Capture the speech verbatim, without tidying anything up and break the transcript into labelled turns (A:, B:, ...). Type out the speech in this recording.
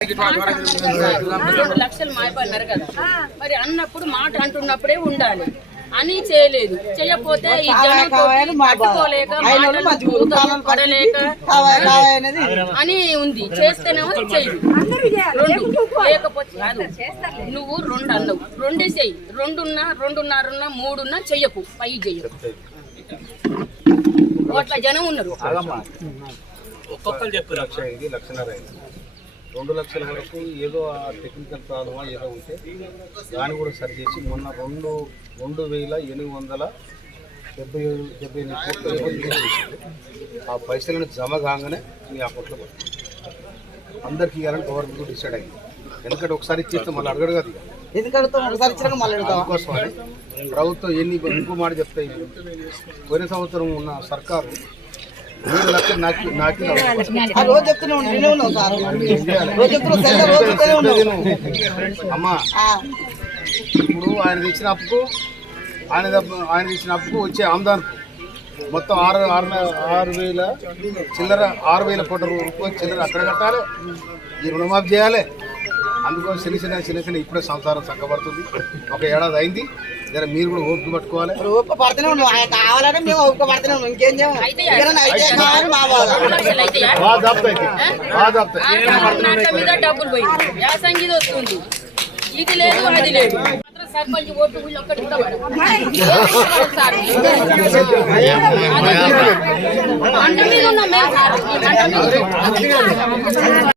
A: రెండు లక్షలు మాయపడినారు కదా, మరి అన్నప్పుడు మాట అంటున్నప్పుడే ఉండాలి అని చేయలేదు. చేయకపోతే ఈ జనం పట్టుకోలేక పడలేక అని ఉంది. చేస్తేనేమో చెయ్యి రెండు, లేకపోతే కాదు. నువ్వు రెండు అన్నావు, రెండే చెయ్యి. రెండున్నా రెండున్నరున్నా మూడున్నా చెయ్యకు, పై చెయ్యకు. అట్లా జనం ఉన్నారు.
B: ఒక్కొక్కరు చెప్పు లక్ష అయింది, లక్షన్నర అయింది, రెండు లక్షల వరకు ఏదో ఆ టెక్నికల్ ప్రాబ్లమా ఏదో ఉంటే దాన్ని కూడా సరి చేసి మొన్న రెండు రెండు వేల ఎనిమిది వందల డెబ్బై ఏడు డెబ్బై ఎనిమిది కోట్ల ఆ పైసలను జమ కాగానే మీ అకౌంట్లో పడుతుంది. అందరికి ఇవ్వాలని గవర్నమెంట్ డిసైడ్ అయింది. ఎందుకంటే ఒకసారి ఇచ్చేస్తే మళ్ళీ అడగడు కదా, అందుకోసం ప్రభుత్వం ఎన్ని ఇంకో మాట చెప్తాయి. పోయిన సంవత్సరం ఉన్న సర్కారు మూడు లక్షలు నాకు నాకు అమ్మా, ఇప్పుడు ఆయన తెచ్చిన అప్పుకు ఆయన ఆయన తెచ్చిన అప్పుకు వచ్చే ఆమ్దాన్కు మొత్తం ఆరు ఆరు ఆరు వేల చిల్లర ఆరు వేల కోట్ల రూపాయలు చిల్లర అక్కడ కట్టాలి, ఈ రుణమాఫీ చేయాలి. అందుకోసం చిన్న చిన్న చిన్న చిన్న ఇప్పుడే సంసారం చక్కబడుతుంది. ఒక ఏడాది అయింది, జర మీరు కూడా ఓపిక పట్టుకోవాలి.
C: ఓపిక పడుతూనే ఉన్నాం, కావాలని మేము ఓపిక పడుతూనే ఉన్నాం. ఇంకేం
A: డబ్బులు పోయింది, యాసంగిది వస్తుంది, ఇది లేదు అది లేదు. సర్పంచ్ ఓటు ఒక్కటి కూడా అంట మీద ఉన్నాం మేము.